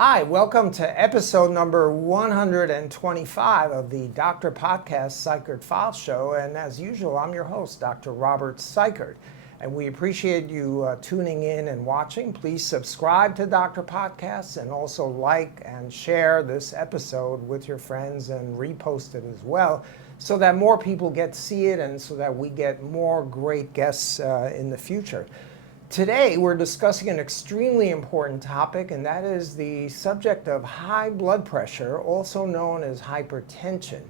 Hi, welcome to episode number 125 of the Doctor Podcast Cykiert File Show. And as usual, I'm your host, Dr. Robert Cykiert. And we appreciate you tuning in and watching. Please subscribe to Doctor Podcasts and also like and share this episode with your friends and repost it as well so that more people get to see it and so that we get more great guests in the future. Today, we're discussing an extremely important topic, and that is the subject of high blood pressure, also known as hypertension.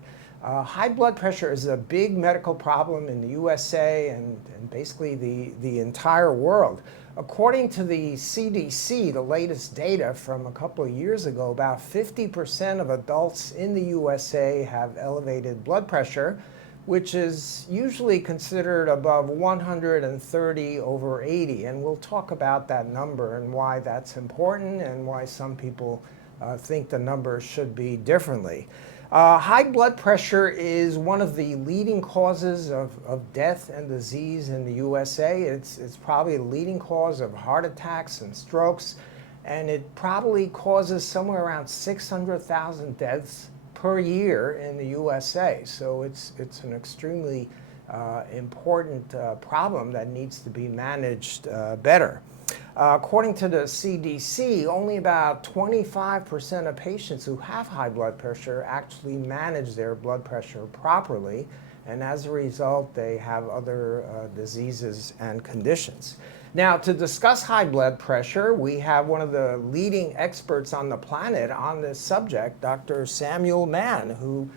High blood pressure is a big medical problem in the USA and basically the entire world. According to the CDC, the latest data from a couple of years ago, about 50% of adults in the USA have elevated blood pressure, which is usually considered above 130 over 80. And we'll talk about that number and why that's important and why some people think the number should be differently. High blood pressure is one of the leading causes of death and disease in the USA. It's probably the leading cause of heart attacks and strokes, and it probably causes somewhere around 600,000 deaths per year in the USA. So it's an extremely important problem that needs to be managed better. According to the CDC, only about 25% of patients who have high blood pressure actually manage their blood pressure properly, and as a result, they have other diseases and conditions. Now, to discuss high blood pressure, we have one of the leading experts on the planet on this subject, Dr. Samuel Mann, who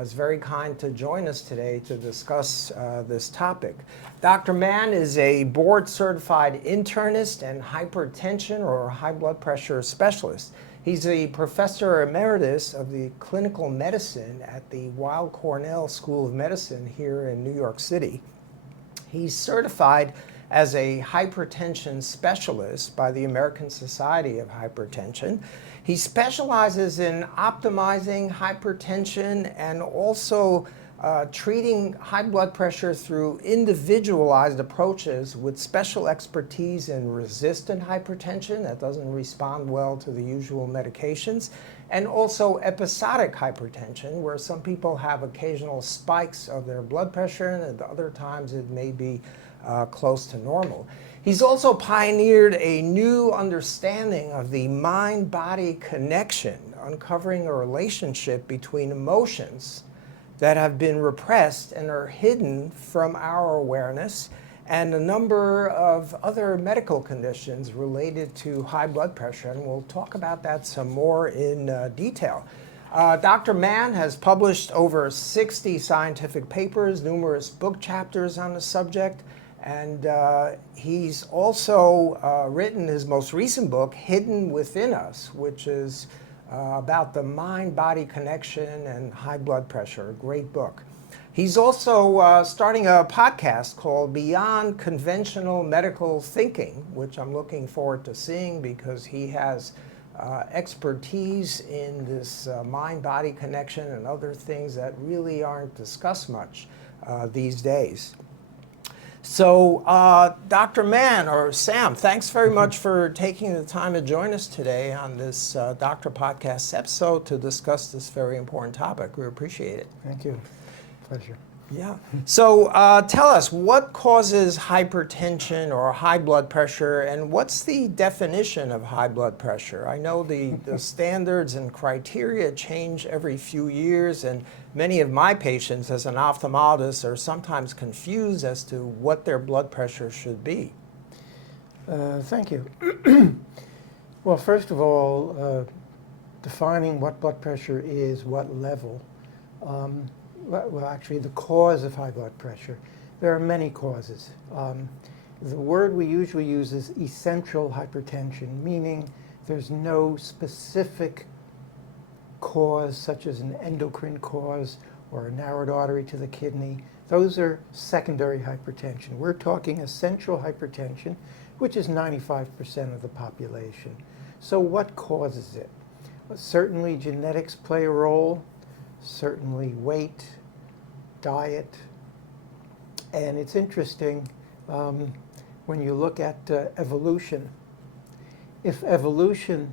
is very kind to join us today to discuss this topic. Dr. Mann is a board-certified internist and hypertension or high blood pressure specialist. He's a professor emeritus of the clinical medicine at the Weill Cornell School of Medicine here in New York City. He's certified as a hypertension specialist by the American Society of Hypertension. He specializes in optimizing hypertension and also treating high blood pressure through individualized approaches with special expertise in resistant hypertension that doesn't respond well to the usual medications, and also episodic hypertension, where some people have occasional spikes of their blood pressure and at other times it may be close to normal. He's also pioneered a new understanding of the mind-body connection, uncovering a relationship between emotions that have been repressed and are hidden from our awareness, and a number of other medical conditions related to high blood pressure, and we'll talk about that some more in detail. Dr. Mann has published over 60 scientific papers, numerous book chapters on the subject, and he's also written his most recent book, Hidden Within Us, which is about the mind-body connection and high blood pressure, a great book. He's also starting a podcast called Beyond Conventional Medical Thinking, which I'm looking forward to seeing because he has expertise in this mind-body connection and other things that really aren't discussed much these days. So, Dr. Mann, or Sam, thanks very much for taking the time to join us today on this Doctor Podcast episode to discuss this very important topic. We appreciate it. Thank you. Pleasure. Yeah. So tell us, what causes hypertension or high blood pressure, and what's the definition of high blood pressure? I know the standards and criteria change every few years, and many of my patients as an ophthalmologist are sometimes confused as to what their blood pressure should be. Thank you. Well, first of all, defining what blood pressure is, what level. Well, actually, the cause of high blood pressure. There are many causes. The word we usually use is essential hypertension, meaning there's no specific cause, such as an endocrine cause or a narrowed artery to the kidney. Those are secondary hypertension. We're talking essential hypertension, which is 95% of the population. So what causes it? Certainly genetics play a role. Certainly weight, diet, and it's interesting when you look at evolution. If evolution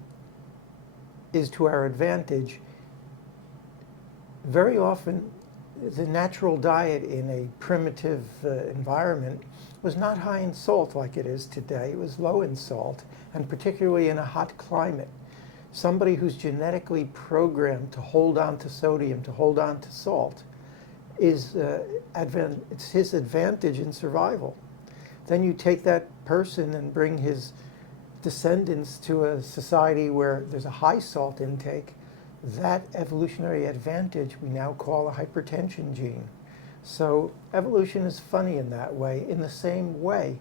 is to our advantage. Very often, the natural diet in a primitive environment was not high in salt like it is today. It was low in salt, and particularly in a hot climate. Somebody who's genetically programmed to hold on to sodium, to hold on to salt, it's his advantage in survival. Then you take that person and bring his descendants to a society where there's a high salt intake. That evolutionary advantage we now call a hypertension gene. So evolution is funny in that way. In the same way,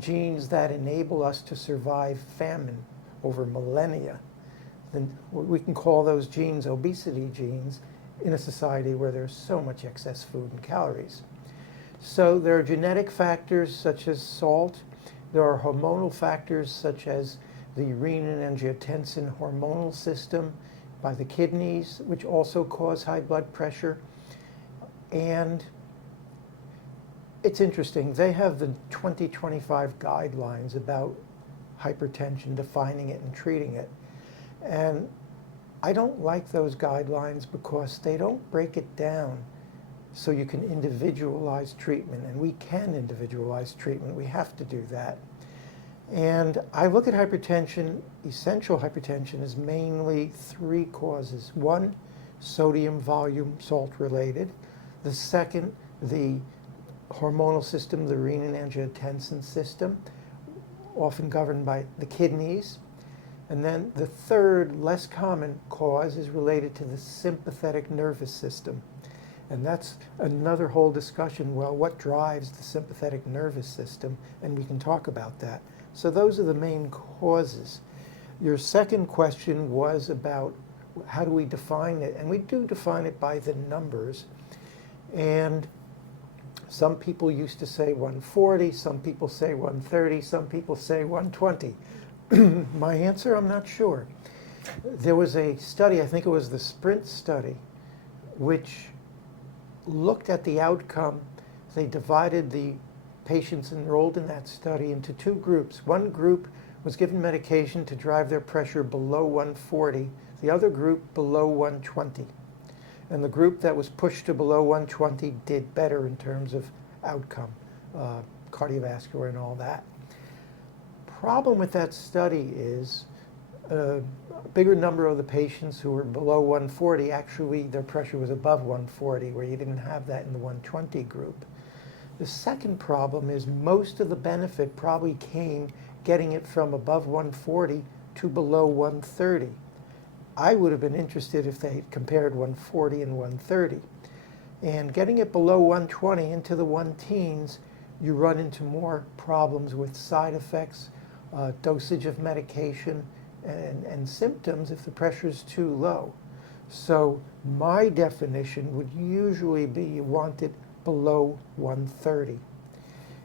genes that enable us to survive famine over millennia, then we can call those genes obesity genes in a society where there's so much excess food and calories. So there are genetic factors such as salt. There are hormonal factors such as the renin-angiotensin hormonal system by the kidneys, which also cause high blood pressure. And it's interesting, they have the 2025 guidelines about hypertension, defining it and treating it. And I don't like those guidelines because they don't break it down so you can individualize treatment. And we can individualize treatment. We have to do that. And I look at hypertension, essential hypertension, as mainly three causes. One, sodium volume salt related. The second, the hormonal system, the renin-angiotensin system, often governed by the kidneys. And then the third, less common cause is related to the sympathetic nervous system. And that's another whole discussion. Well, what drives the sympathetic nervous system? And we can talk about that. So those are the main causes. Your second question was about how do we define it? And we do define it by the numbers. And some people used to say 140, some people say 130, some people say 120. My answer, I'm not sure. There was a study, I think it was the SPRINT study, which looked at the outcome. They divided the patients enrolled in that study into two groups. One group was given medication to drive their pressure below 140, the other group below 120. And the group that was pushed to below 120 did better in terms of outcome, cardiovascular and all that. Problem with that study is a bigger number of the patients who were below 140, actually their pressure was above 140, where you didn't have that in the 120 group. The second problem is most of the benefit probably came getting it from above 140 to below 130. I would have been interested if they had compared 140 and 130. And getting it below 120 into the 1-teens, you run into more problems with side effects, dosage of medication, and symptoms if the pressure is too low. So my definition would usually be you want it below 130.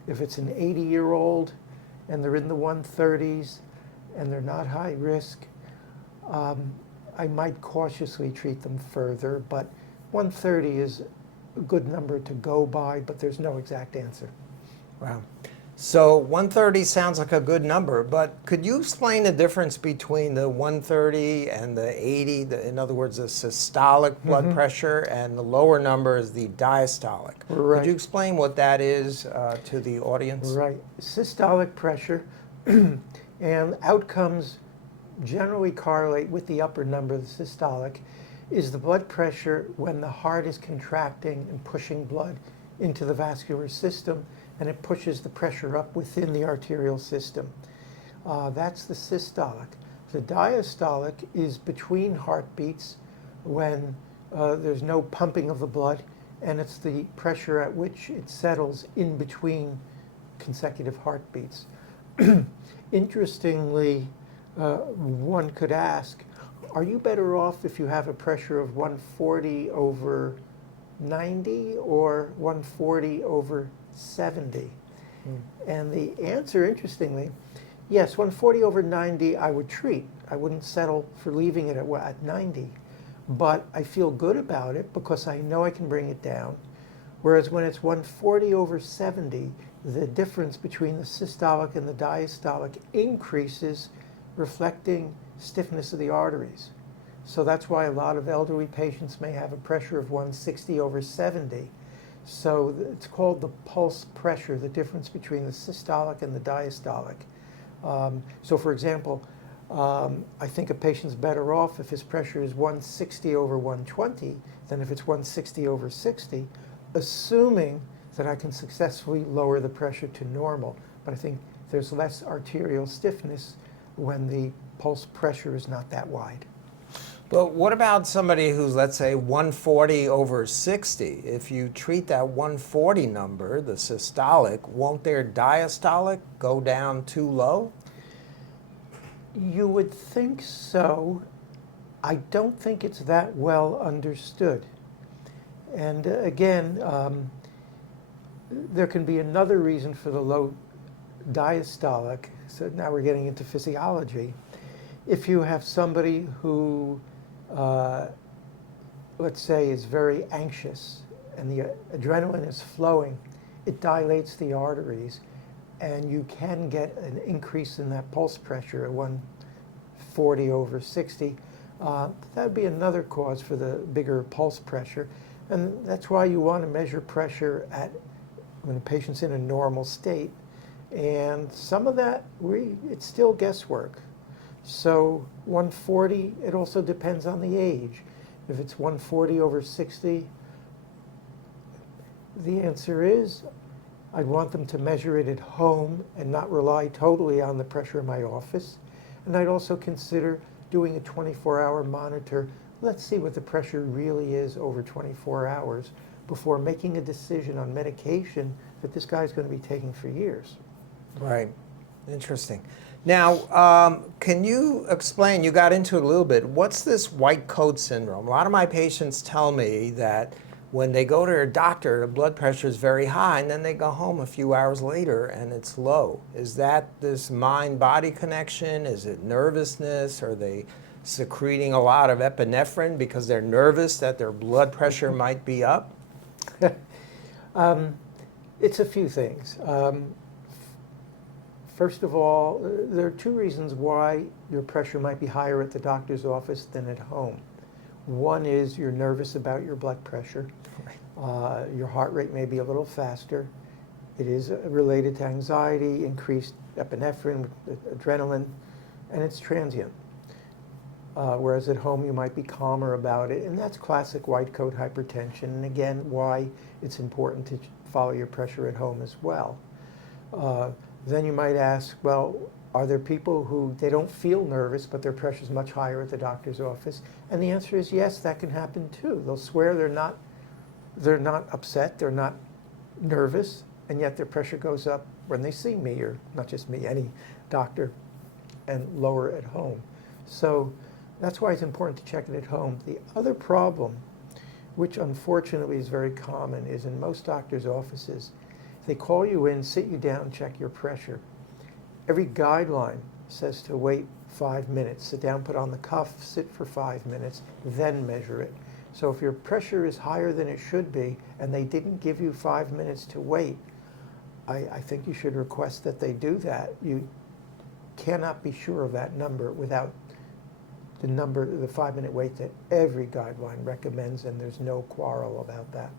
If it's an 80-year-old and they're in the 130s and they're not high risk, I might cautiously treat them further, but 130 is a good number to go by, but there's no exact answer. Wow. So 130 sounds like a good number, but could you explain the difference between the 130 and the 80, in other words, the systolic blood pressure, and the lower number is the diastolic? Right. Could you explain what that is to the audience? Right. Systolic pressure and outcomes generally correlate with the upper number, the systolic, is the blood pressure when the heart is contracting and pushing blood into the vascular system, and it pushes the pressure up within the arterial system. That's the systolic. The diastolic is between heartbeats when there's no pumping of the blood, and it's the pressure at which it settles in between consecutive heartbeats. Interestingly, one could ask, are you better off if you have a pressure of 140 over 90 or 140 over 70? And the answer, interestingly, yes, 140 over 90 I would treat. I wouldn't settle for leaving it at 90. But I feel good about it because I know I can bring it down. Whereas when it's 140 over 70, the difference between the systolic and the diastolic increases, reflecting stiffness of the arteries. So that's why a lot of elderly patients may have a pressure of 160/70. So it's called the pulse pressure, the difference between the systolic and the diastolic. So for example, I think a patient's better off if his pressure is 160/120 than if it's 160/60, assuming that I can successfully lower the pressure to normal. But I think there's less arterial stiffness when the pulse pressure is not that wide. But what about somebody who's, let's say, 140/60? If you treat that 140 number, the systolic, won't their diastolic go down too low? You would think so. I don't think it's that well understood. And again, there can be another reason for the low diastolic. So now we're getting into physiology. If you have somebody who, let's say, is very anxious and the adrenaline is flowing, it dilates the arteries, and you can get an increase in that pulse pressure at 140/60. That would be another cause for the bigger pulse pressure. And that's why you want to measure pressure when the patient's in a normal state. And some of that, it's still guesswork. So 140, it also depends on the age. If it's 140/60, the answer is I'd want them to measure it at home and not rely totally on the pressure in my office. And I'd also consider doing a 24-hour monitor. Let's see what the pressure really is over 24 hours before making a decision on medication that this guy's going to be taking for years. Right. Interesting. Now, can you explain, you got into it a little bit, what's this white coat syndrome? A lot of my patients tell me that when they go to their doctor, the blood pressure is very high, and then they go home a few hours later and it's low. Is that this mind-body connection? Is it nervousness? Are they secreting a lot of epinephrine because they're nervous that their blood pressure might be up? It's a few things. First of all, there are two reasons why your pressure might be higher at the doctor's office than at home. One is you're nervous about your blood pressure. Your heart rate may be a little faster. It is related to anxiety, increased epinephrine, adrenaline, and it's transient. Whereas at home you might be calmer about it, and that's classic white coat hypertension, and again, why it's important to follow your pressure at home as well. Then you might ask, well, are there people who they don't feel nervous, but their pressure is much higher at the doctor's office? And the answer is yes, that can happen too. They'll swear they're not upset, they're not nervous, and yet their pressure goes up when they see me, or not just me, any doctor, and lower at home. So that's why it's important to check it at home. The other problem, which unfortunately is very common, is in most doctors' offices, they call you in, sit you down, check your pressure. Every guideline says to wait 5 minutes, sit down, put on the cuff, sit for 5 minutes, then measure it. So if your pressure is higher than it should be and they didn't give you 5 minutes to wait, I think you should request that they do that. You cannot be sure of that number without the 5-minute wait that every guideline recommends, and there's no quarrel about that.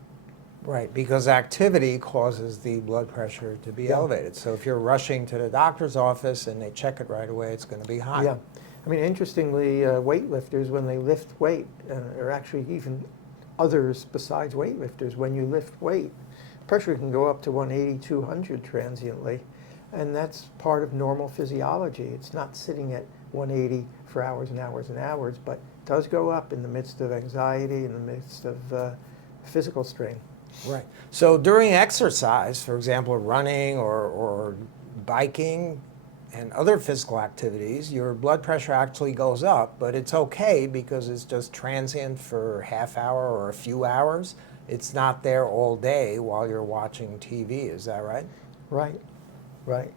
Right, because activity causes the blood pressure to be elevated. So if you're rushing to the doctor's office and they check it right away, it's going to be high. Yeah. I mean, interestingly, weightlifters, when they lift weight, or actually even others besides weightlifters, when you lift weight, pressure can go up to 180, 200 transiently, and that's part of normal physiology. It's not sitting at 180 for hours and hours and hours, but it does go up in the midst of anxiety, in the midst of physical strain. Right. So during exercise, for example, running or biking and other physical activities, your blood pressure actually goes up, but it's okay because it's just transient for a half hour or a few hours. It's not there all day while you're watching TV. Is that right? Right. Right.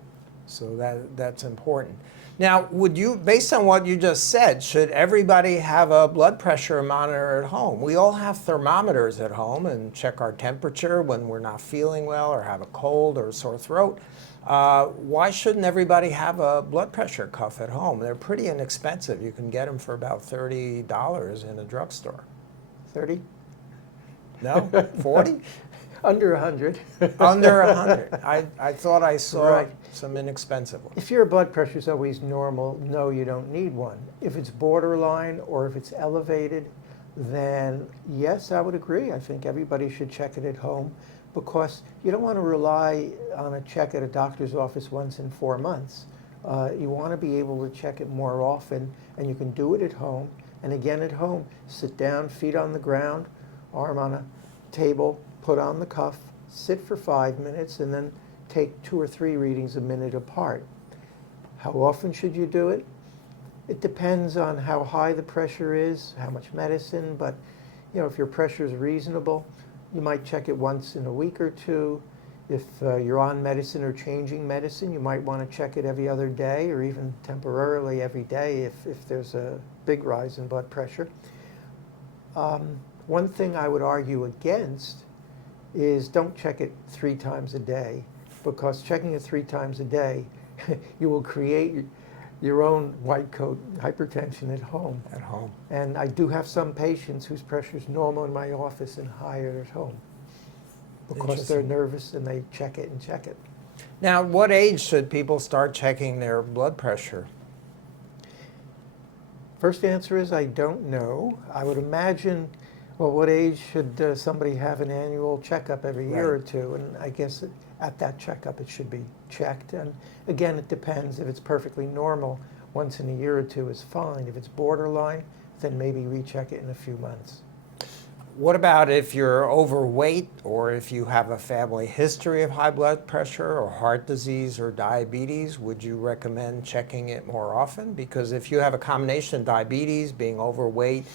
So that's important. Now, would you, based on what you just said, should everybody have a blood pressure monitor at home? We all have thermometers at home and check our temperature when we're not feeling well or have a cold or a sore throat. Why shouldn't everybody have a blood pressure cuff at home? They're pretty inexpensive. You can get them for about $30 in a drugstore. 30? No? 40? Under 100. Under 100. I thought I saw Right. some inexpensive ones. If your blood pressure is always normal, no, you don't need one. If it's borderline or if it's elevated, then yes, I would agree. I think everybody should check it at home because you don't want to rely on a check at a doctor's office once in 4 months. You want to be able to check it more often, and you can do it at home. And again, at home, sit down, feet on the ground, arm on a table, put on the cuff, sit for 5 minutes, and then take 2 or 3 readings a minute apart. How often should you do it? It depends on how high the pressure is, how much medicine, but if your pressure is reasonable, you might check it once in a week or two. If you're on medicine or changing medicine, you might want to check it every other day or even temporarily every day if there's a big rise in blood pressure. One thing I would argue against is don't check it 3 times a day, because checking it 3 times a day, you will create your own white coat hypertension at home. At home. And I do have some patients whose pressure is normal in my office and higher at home because they're nervous and they check it and check it. Now, at what age should people start checking their blood pressure? First answer is I don't know. I would imagine, well, what age should somebody have an annual checkup every year or two? And I guess at that checkup it should be checked. And again, it depends. If it's perfectly normal, once in a year or two is fine. If it's borderline, then maybe recheck it in a few months. What about if you're overweight or if you have a family history of high blood pressure or heart disease or diabetes? Would you recommend checking it more often? Because if you have a combination of diabetes, being overweight,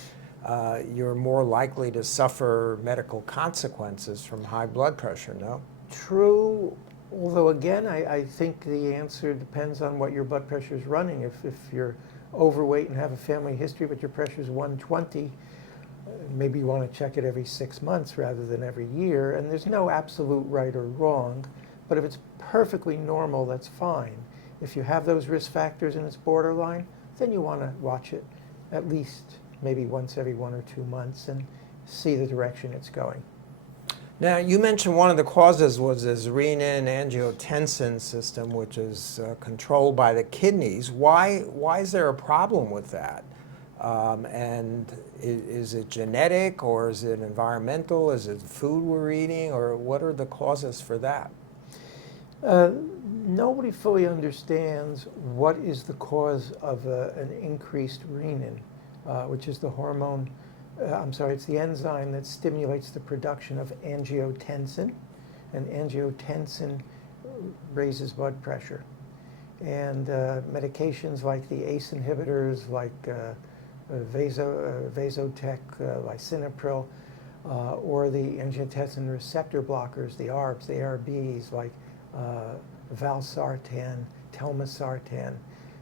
you're more likely to suffer medical consequences from high blood pressure, no? True, although again, I think the answer depends on what your blood pressure is running. If you're overweight and have a family history, but your pressure is 120, maybe you want to check it every 6 months rather than every year. And there's no absolute right or wrong, but if it's perfectly normal, that's fine. If you have those risk factors and it's borderline, then you want to watch it at least maybe once every 1 or 2 months and see the direction it's going. Now, you mentioned one of the causes was this renin-angiotensin system, which is controlled by the kidneys. Why is there a problem with that? And is it genetic, or is it environmental? Is it food we're eating, or what are the causes for that? Nobody fully understands what is the cause of an increased renin, which is the hormone. It's the enzyme that stimulates the production of angiotensin, and angiotensin raises blood pressure. And medications like the ACE inhibitors, like Vasotec, lisinopril, or the angiotensin receptor blockers, the ARBs, the ARBs, like valsartan, telmisartan,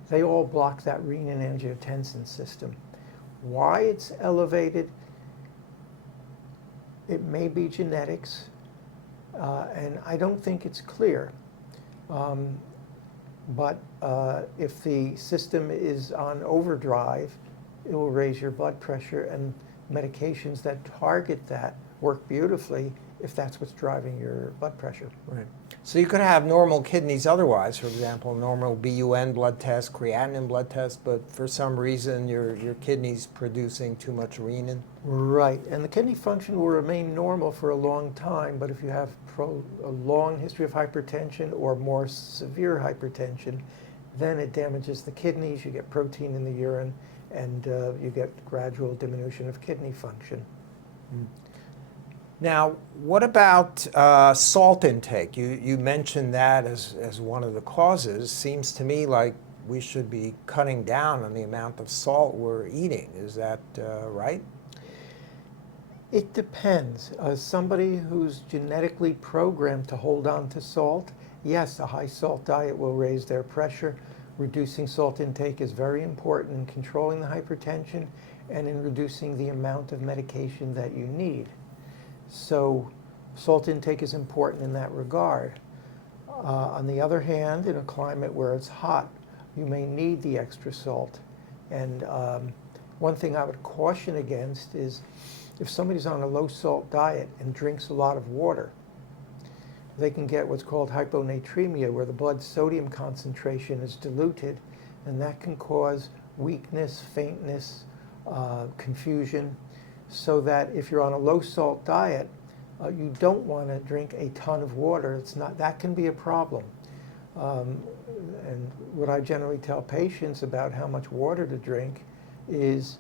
they all block that renin-angiotensin system. Why it's elevated, it may be genetics, and I don't think it's clear. But if the system is on overdrive, it will raise your blood pressure, and medications that target that work beautifully if that's what's driving your blood pressure. Right. So you could have normal kidneys otherwise, for example, normal BUN blood test, creatinine blood test, but for some reason your kidney's producing too much renin? Right, and the kidney function will remain normal for a long time, but if you have a long history of hypertension or more severe hypertension, then it damages the kidneys, you get protein in the urine, and you get gradual diminution of kidney function. Now, what about salt intake? You mentioned that as one of the causes. Seems to me like we should be cutting down on the amount of salt we're eating. Is that right? It depends. Somebody who's genetically programmed to hold on to salt, yes, a high salt diet will raise their pressure. Reducing salt intake is very important in controlling the hypertension and in reducing the amount of medication that you need. So salt intake is important in that regard. On the other hand, in a climate where it's hot, you may need the extra salt. And one thing I would caution against is if somebody's on a low salt diet and drinks a lot of water, they can get what's called hyponatremia, where the blood sodium concentration is diluted, and that can cause weakness, faintness, confusion, so that if you're on a low salt diet, you don't want to drink a ton of water. That can be a problem. And what I generally tell patients about how much water to drink is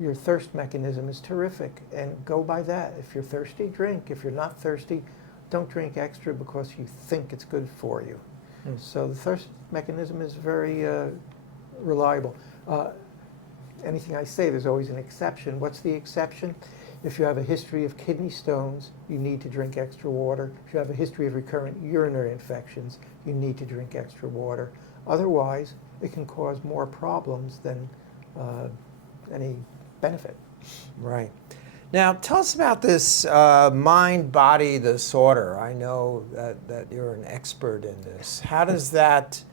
your thirst mechanism is terrific, and go by that. If you're thirsty, drink. If you're not thirsty, don't drink extra because you think it's good for you. So the thirst mechanism is very reliable. Anything I say, there's always an exception. What's the exception? If you have a history of kidney stones, you need to drink extra water. If you have a history of recurrent urinary infections, you need to drink extra water. Otherwise, it can cause more problems than any benefit. Right. Now, tell us about this mind-body disorder. I know that you're an expert in this. How does that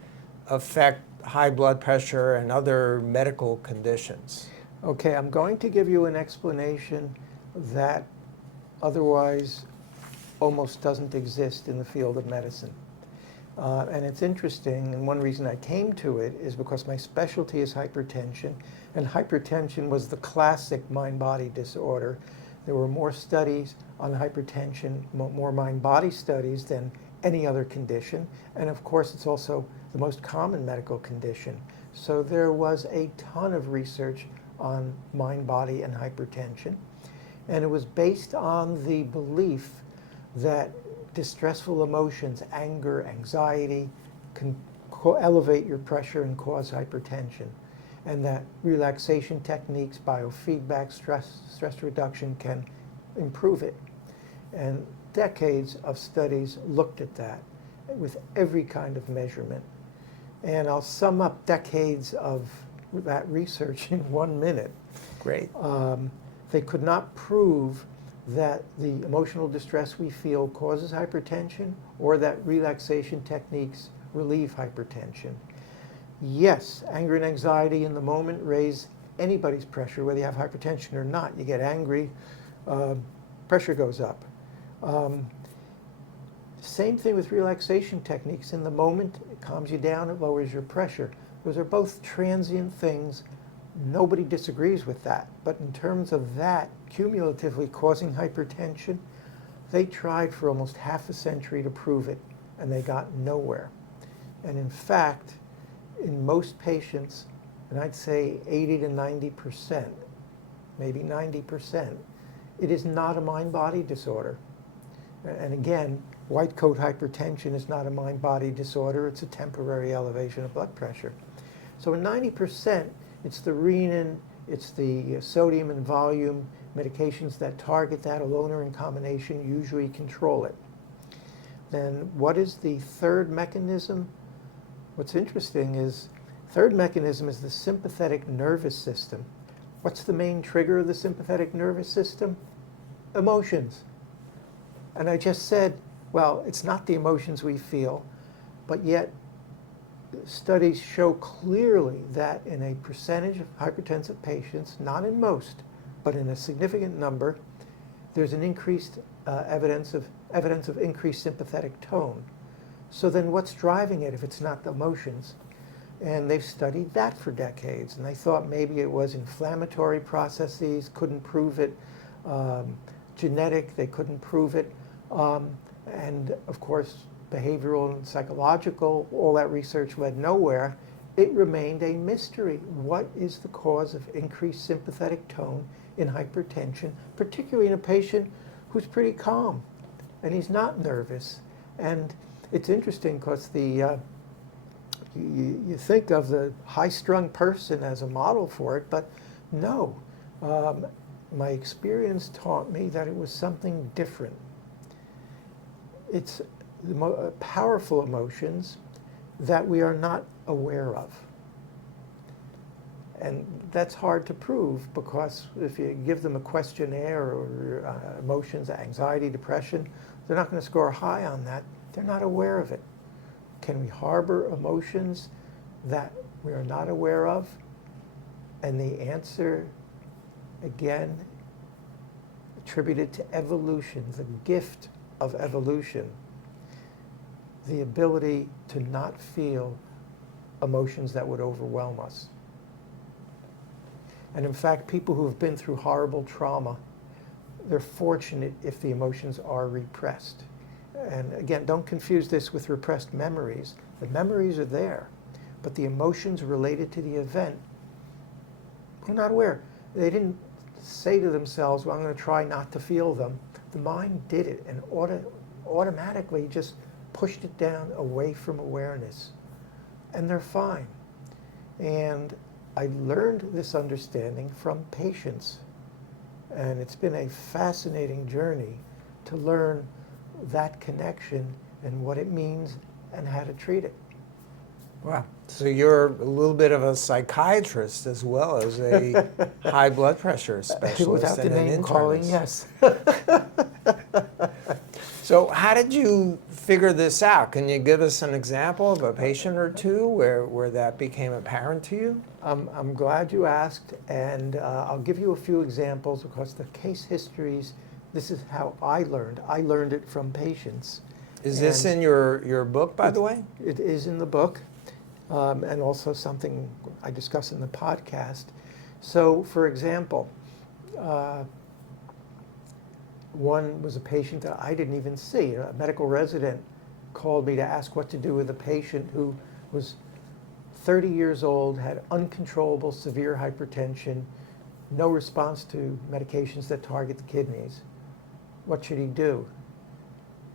affect high blood pressure and other medical conditions? Okay, I'm going to give you an explanation that otherwise almost doesn't exist in the field of medicine. And it's interesting, and one reason I came to it is because my specialty is hypertension, and hypertension was the classic mind-body disorder. There were more studies on hypertension, more mind-body studies than any other condition, and of course it's also the most common medical condition. So there was a ton of research on mind, body, and hypertension, and it was based on the belief that distressful emotions, anger, anxiety, can elevate your pressure and cause hypertension, and that relaxation techniques, biofeedback, stress reduction can improve it. And decades of studies looked at that with every kind of measurement. And I'll sum up decades of that research in 1 minute. Great. They could not prove that the emotional distress we feel causes hypertension or that relaxation techniques relieve hypertension. Yes, anger and anxiety in the moment raise anybody's pressure, whether you have hypertension or not. You get angry, pressure goes up. Same thing with relaxation techniques. In the moment, it calms you down, it lowers your pressure. Those are both transient things. Nobody disagrees with that. But in terms of that cumulatively causing hypertension, they tried for almost half a century to prove it, and they got nowhere. And in fact, in most patients, and I'd say 80 to 90%, maybe 90%, it is not a mind-body disorder. And again, white coat hypertension is not a mind-body disorder, it's a temporary elevation of blood pressure. So in 90%, it's the renin, it's the sodium and volume medications that target that alone or in combination usually control it. Then what is the third mechanism? What's interesting is third mechanism is the sympathetic nervous system. What's the main trigger of the sympathetic nervous system? Emotions. And I just said, well, it's not the emotions we feel, but yet studies show clearly that in a percentage of hypertensive patients, not in most, but in a significant number, there's an increased evidence of increased sympathetic tone. So then what's driving it if it's not the emotions? And they've studied that for decades, and they thought maybe it was inflammatory processes, couldn't prove it, genetic, they couldn't prove it, and of course behavioral and psychological, all that research led nowhere. It remained a mystery. What is the cause of increased sympathetic tone in hypertension, particularly in a patient who's pretty calm and he's not nervous? And it's interesting because you think of the high-strung person as a model for it, but no. My experience taught me that it was something different. It's powerful emotions that we are not aware of. And that's hard to prove because if you give them a questionnaire or emotions, anxiety, depression, they're not going to score high on that. They're not aware of it. Can we harbor emotions that we are not aware of? And the answer, again, attributed to evolution, the gift of evolution, the ability to not feel emotions that would overwhelm us. And in fact, people who have been through horrible trauma, they're fortunate if the emotions are repressed. And again, don't confuse this with repressed memories. The memories are there, but the emotions related to the event, we're not aware. They didn't say to themselves, well, I'm going to try not to feel them. The mind did it and automatically just pushed it down away from awareness. And they're fine. And I learned this understanding from patients. And it's been a fascinating journey to learn that connection and what it means and how to treat it. Wow. So you're a little bit of a psychiatrist as well as a high blood pressure specialist Without the and an name calling, internist. yes. So how did you figure this out? Can you give us an example of a patient or two where that became apparent to you? I'm glad you asked, and I'll give you a few examples because the case histories, this is how I learned. I learned it from patients. Is this in your book, by the way? It is in the book, and also something I discuss in the podcast. So, for example, one was a patient that I didn't even see. A medical resident called me to ask what to do with a patient who was 30 years old, had uncontrollable severe hypertension, no response to medications that target the kidneys. What should he do?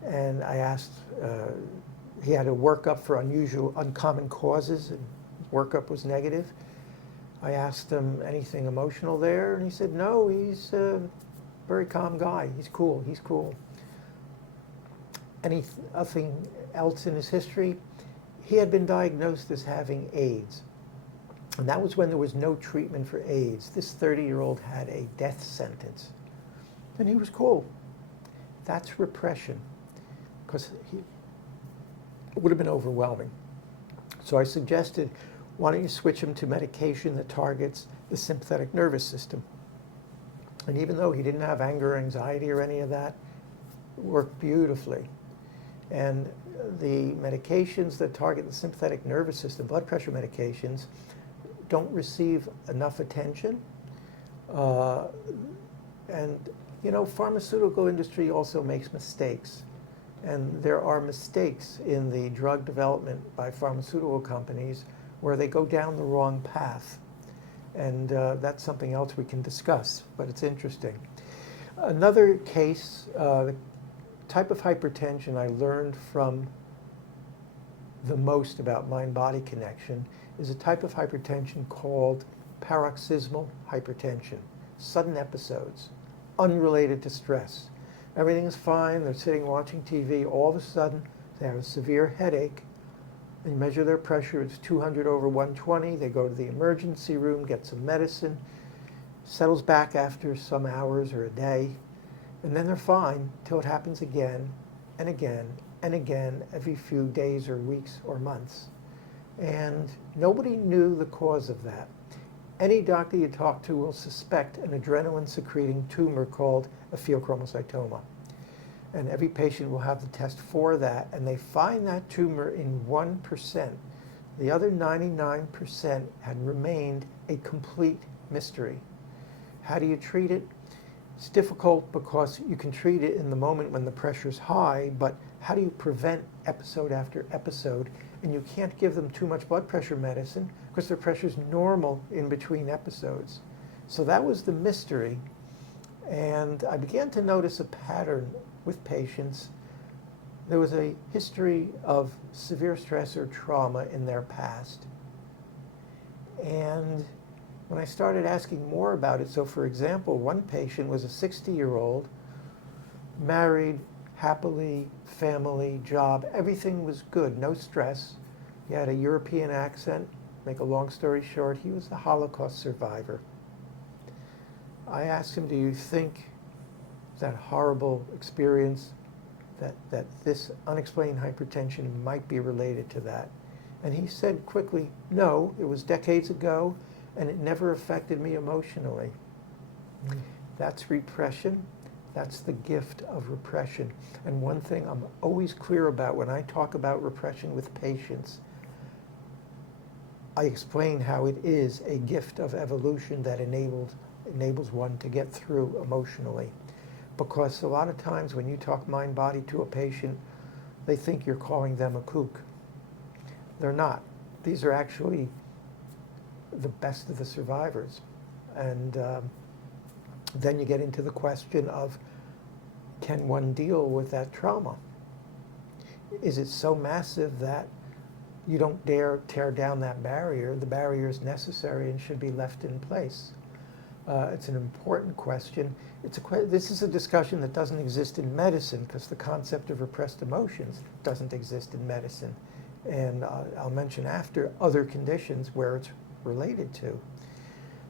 And I asked, he had a workup for uncommon causes, and workup was negative. I asked him anything emotional there, and he said, no, he's very calm guy. He's cool. Anything else in his history? He had been diagnosed as having AIDS. And that was when there was no treatment for AIDS. This 30-year-old had a death sentence. And he was cool. That's repression, because it would have been overwhelming. So I suggested, why don't you switch him to medication that targets the sympathetic nervous system? And even though he didn't have anger or anxiety or any of that, it worked beautifully. And the medications that target the sympathetic nervous system, blood pressure medications, don't receive enough attention. And, you know, pharmaceutical industry also makes mistakes. And there are mistakes in the drug development by pharmaceutical companies where they go down the wrong path. And that's something else we can discuss, but it's interesting. Another case, the type of hypertension I learned from the most about mind-body connection is a type of hypertension called paroxysmal hypertension, sudden episodes, unrelated to stress. Everything's fine, they're sitting watching TV, all of a sudden they have a severe headache. They measure their pressure, it's 200 over 120, they go to the emergency room, get some medicine, settles back after some hours or a day, and then they're fine till it happens again and again and again every few days or weeks or months. And nobody knew the cause of that. Any doctor you talk to will suspect an adrenaline-secreting tumor called a pheochromocytoma. And every patient will have the test for that, and they find that tumor in 1%. The other 99% had remained a complete mystery. How do you treat it? It's difficult because you can treat it in the moment when the pressure's high, but how do you prevent episode after episode? And you can't give them too much blood pressure medicine because their pressure's normal in between episodes. So that was the mystery. And I began to notice a pattern with patients. There was a history of severe stress or trauma in their past. And when I started asking more about it, so for example, one patient was a 60-year-old, married, happily, family, job, everything was good, no stress. He had a European accent. Make a long story short, he was a Holocaust survivor. I asked him, do you think that horrible experience that this unexplained hypertension might be related to that. And he said quickly, no, it was decades ago, and it never affected me emotionally. Mm. That's repression. That's the gift of repression. And one thing I'm always clear about when I talk about repression with patients, I explain how it is a gift of evolution that enables one to get through emotionally. Because a lot of times when you talk mind-body to a patient, they think you're calling them a kook. They're not. These are actually the best of the survivors. And then you get into the question of, can one deal with that trauma? Is it so massive that you don't dare tear down that barrier? The barrier is necessary and should be left in place. It's an important question. This is a discussion that doesn't exist in medicine because the concept of repressed emotions doesn't exist in medicine. And I'll mention after other conditions where it's related to.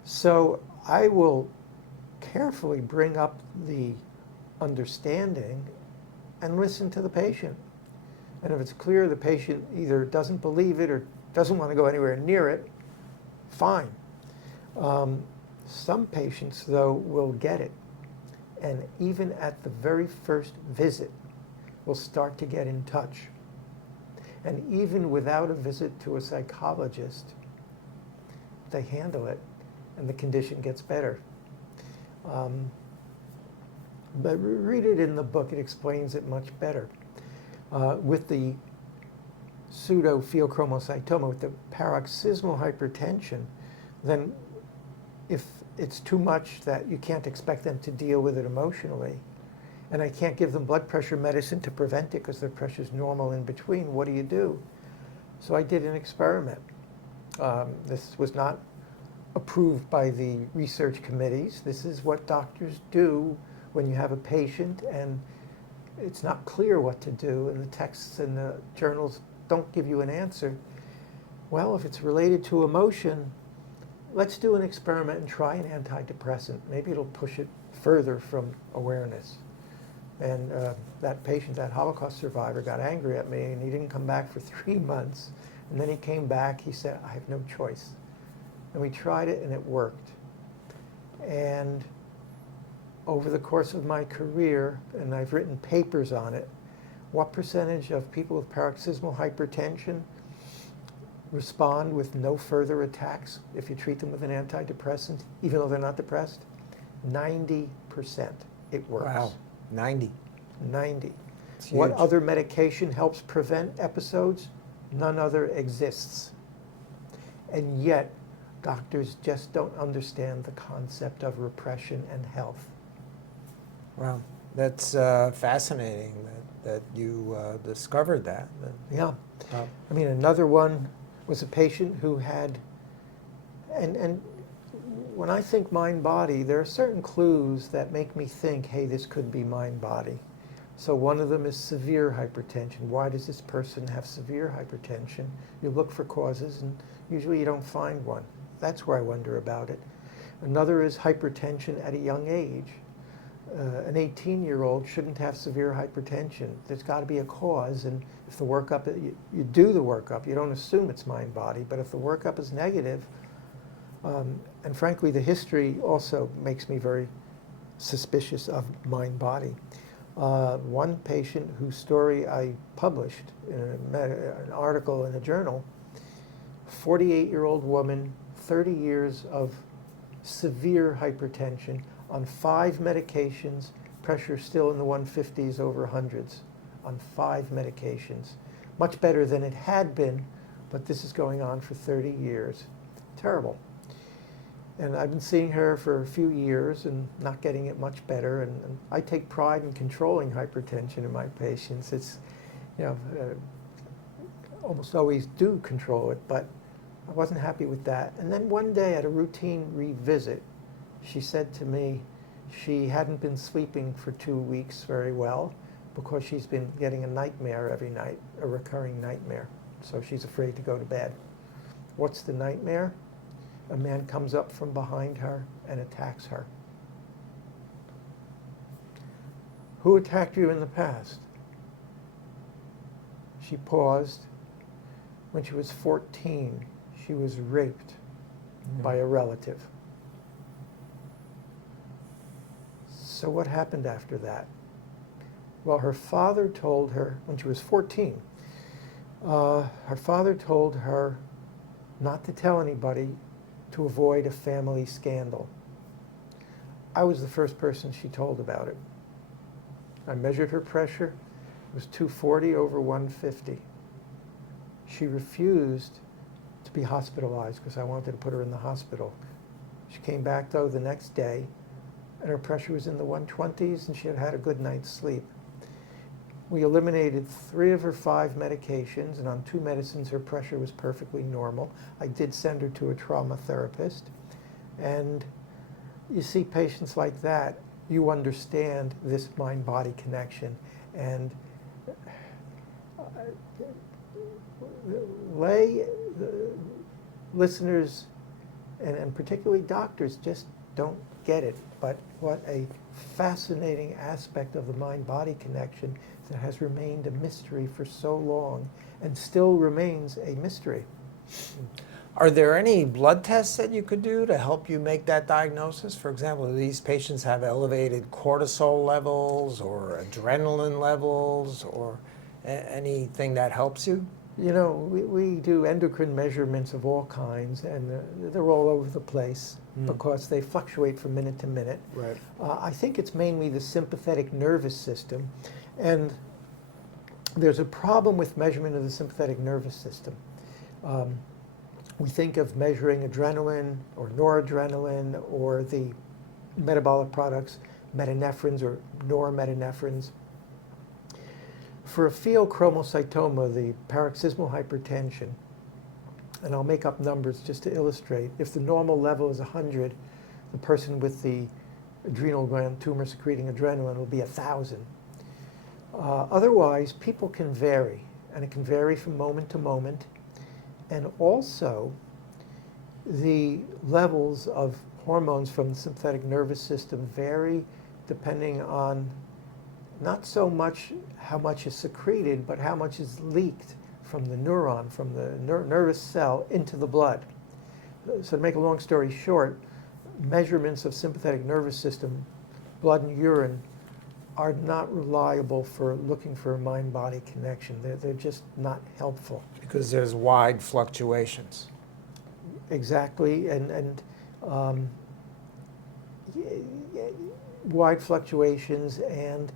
So I will carefully bring up the understanding and listen to the patient. And if it's clear the patient either doesn't believe it or doesn't want to go anywhere near it, fine. Some patients, though, will get it. And even at the very first visit, will start to get in touch. And even without a visit to a psychologist, they handle it and the condition gets better. But read it in the book, it explains it much better. With the pseudo-pheochromocytoma, with the paroxysmal hypertension, then if it's too much that you can't expect them to deal with it emotionally, and I can't give them blood pressure medicine to prevent it because their pressure's normal in between, what do? So I did an experiment. This was not approved by the research committees. This is what doctors do when you have a patient and it's not clear what to do and the texts and the journals don't give you an answer. Well, if it's related to emotion, let's do an experiment and try an antidepressant. Maybe it'll push it further from awareness. And that patient, that Holocaust survivor, got angry at me and he didn't come back for 3 months. And then he came back, he said, I have no choice. And we tried it and it worked. And over the course of my career, and I've written papers on it, what percentage of people with paroxysmal hypertension respond with no further attacks if you treat them with an antidepressant, even though they're not depressed? 90%. It works. Wow, 90. 90. It's What huge. other medication helps prevent episodes? None other exists. And yet, doctors just don't understand the concept of repression and health. Wow, that's fascinating that you discovered that. Yeah. I mean, another one was a patient who had, and when I think mind-body, there are certain clues that make me think, hey, this could be mind-body. So one of them is severe hypertension. Why does this person have severe hypertension? You look for causes, and usually you don't find one. That's where I wonder about it. Another is hypertension at a young age. An 18-year-old shouldn't have severe hypertension. There's got to be a cause, and if the workup, you do the workup. You don't assume it's mind-body, but if the workup is negative, and frankly, the history also makes me very suspicious of mind-body. One patient whose story I published in an article in a journal, 48-year-old woman, 30 years of severe hypertension, on 5 medications, pressure still in the 150s over hundreds, on 5 medications. Much better than it had been, but this is going on for 30 years. Terrible. And I've been seeing her for a few years and not getting it much better. And I take pride in controlling hypertension in my patients. It's, almost always do control it, but I wasn't happy with that. And then one day at a routine revisit, she said to me she hadn't been sleeping for 2 weeks very well because she's been getting a nightmare every night, a recurring nightmare. So she's afraid to go to bed. What's the nightmare? A man comes up from behind her and attacks her. Who attacked you in the past? She paused. When she was 14, she was raped by a relative. So what happened after that? Well, her father told her, when she was 14, her father told her not to tell anybody to avoid a family scandal. I was the first person she told about it. I measured her pressure. It was 240 over 150. She refused to be hospitalized because I wanted to put her in the hospital. She came back, though, the next day, and her pressure was in the 120s, and she had had a good night's sleep. We eliminated 3 of her 5 medications, and on 2 medicines, her pressure was perfectly normal. I did send her to a trauma therapist. And you see patients like that, you understand this mind-body connection. And lay listeners, and particularly doctors, just don't get it. But what a fascinating aspect of the mind-body connection that has remained a mystery for so long and still remains a mystery. Are there any blood tests that you could do to help you make that diagnosis? For example, do these patients have elevated cortisol levels or adrenaline levels or anything that helps you? You know, we do endocrine measurements of all kinds, and they're all over the place because they fluctuate from minute to minute. Right. I think it's mainly the sympathetic nervous system, and there's a problem with measurement of the sympathetic nervous system. We think of measuring adrenaline or noradrenaline or the metabolic products, metanephrines or normetanephrines. For a pheochromocytoma, the paroxysmal hypertension, and I'll make up numbers just to illustrate, if the normal level is 100, the person with the adrenal gland tumor secreting adrenaline will be 1,000. Otherwise, people can vary, and it can vary from moment to moment. And also, the levels of hormones from the sympathetic nervous system vary depending on not so much how much is secreted, but how much is leaked from the neuron, from the nervous cell into the blood. So to make a long story short, measurements of sympathetic nervous system, blood and urine, are not reliable for looking for a mind-body connection. They're just not helpful. Because there's wide fluctuations. Exactly, and wide fluctuations, and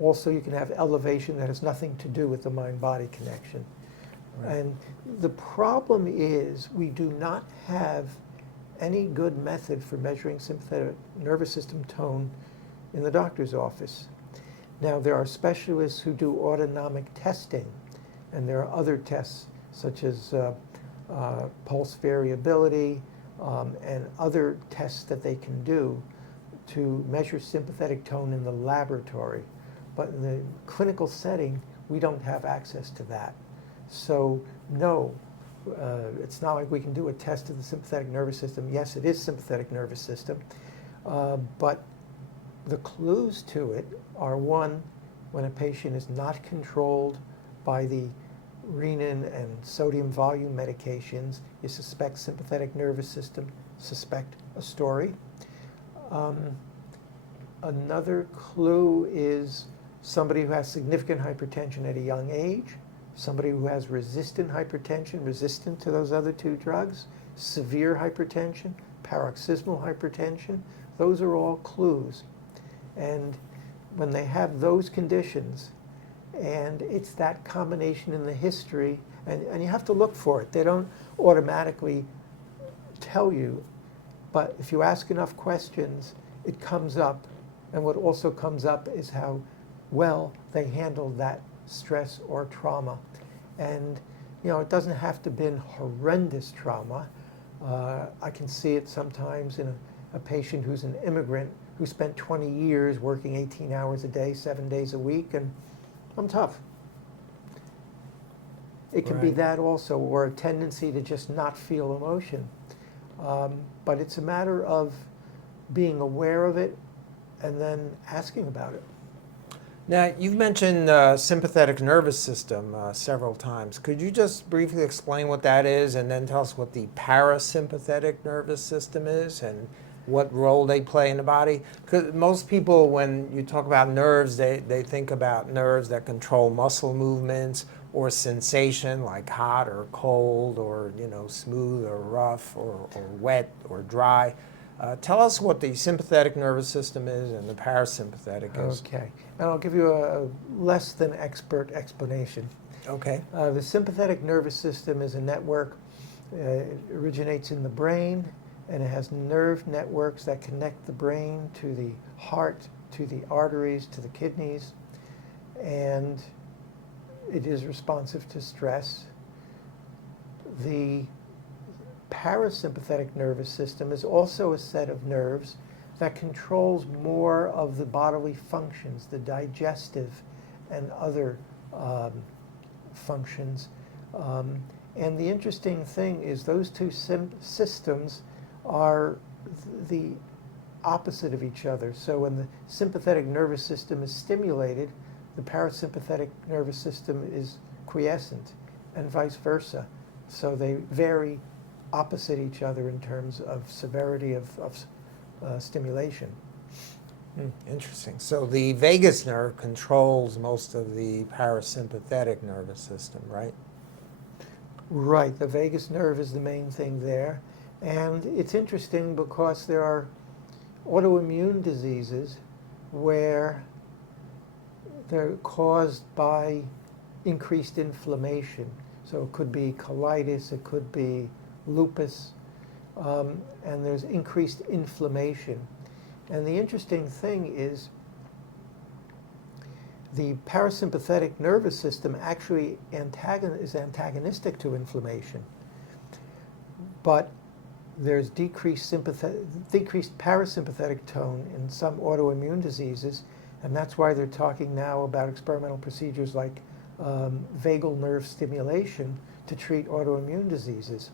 also you can have elevation that has nothing to do with the mind-body connection. Right. And the problem is we do not have any good method for measuring sympathetic nervous system tone in the doctor's office. Now, there are specialists who do autonomic testing, and there are other tests such as pulse variability and other tests that they can do to measure sympathetic tone in the laboratory. But in the clinical setting, we don't have access to that. So no, it's not like we can do a test of the sympathetic nervous system. Yes, it is sympathetic nervous system, but the clues to it are, one, when a patient is not controlled by the renin and sodium volume medications, you suspect sympathetic nervous system, suspect a story. Another clue is somebody who has significant hypertension at a young age, somebody who has resistant hypertension, resistant to those other 2 drugs, severe hypertension, paroxysmal hypertension. Those are all clues. And when they have those conditions, and it's that combination in the history, and you have to look for it. They don't automatically tell you, but if you ask enough questions, it comes up. And what also comes up is how well they handled that stress or trauma. And, you know, it doesn't have to have been horrendous trauma. I can see it sometimes in a patient who's an immigrant who spent 20 years working 18 hours a day, 7 days a week, and I'm tough. It can be that also, or a tendency to just not feel emotion. But it's a matter of being aware of it and then asking about it. Now, you've mentioned sympathetic nervous system several times. Could you just briefly explain what that is and then tell us what the parasympathetic nervous system is and what role they play in the body? Because most people, when you talk about nerves, they think about nerves that control muscle movements or sensation like hot or cold or smooth or rough or wet or dry. Tell us what the sympathetic nervous system is and the parasympathetic is. Okay, and I'll give you a less than expert explanation. Okay. The sympathetic nervous system is a network. It originates in the brain, and it has nerve networks that connect the brain to the heart, to the arteries, to the kidneys, and it is responsive to stress. The parasympathetic nervous system is also a set of nerves that controls more of the bodily functions, the digestive and other functions. And the interesting thing is those two systems are the opposite of each other. So when the sympathetic nervous system is stimulated, the parasympathetic nervous system is quiescent, and vice versa. So they vary opposite each other in terms of severity of stimulation. Interesting. So the vagus nerve controls most of the parasympathetic nervous system, right? Right. The vagus nerve is the main thing there. And it's interesting because there are autoimmune diseases where they're caused by increased inflammation. So it could be colitis, it could be lupus, and there's increased inflammation. And the interesting thing is the parasympathetic nervous system actually is antagonistic to inflammation. But there's decreased parasympathetic tone in some autoimmune diseases, and that's why they're talking now about experimental procedures like vagal nerve stimulation to treat autoimmune diseases.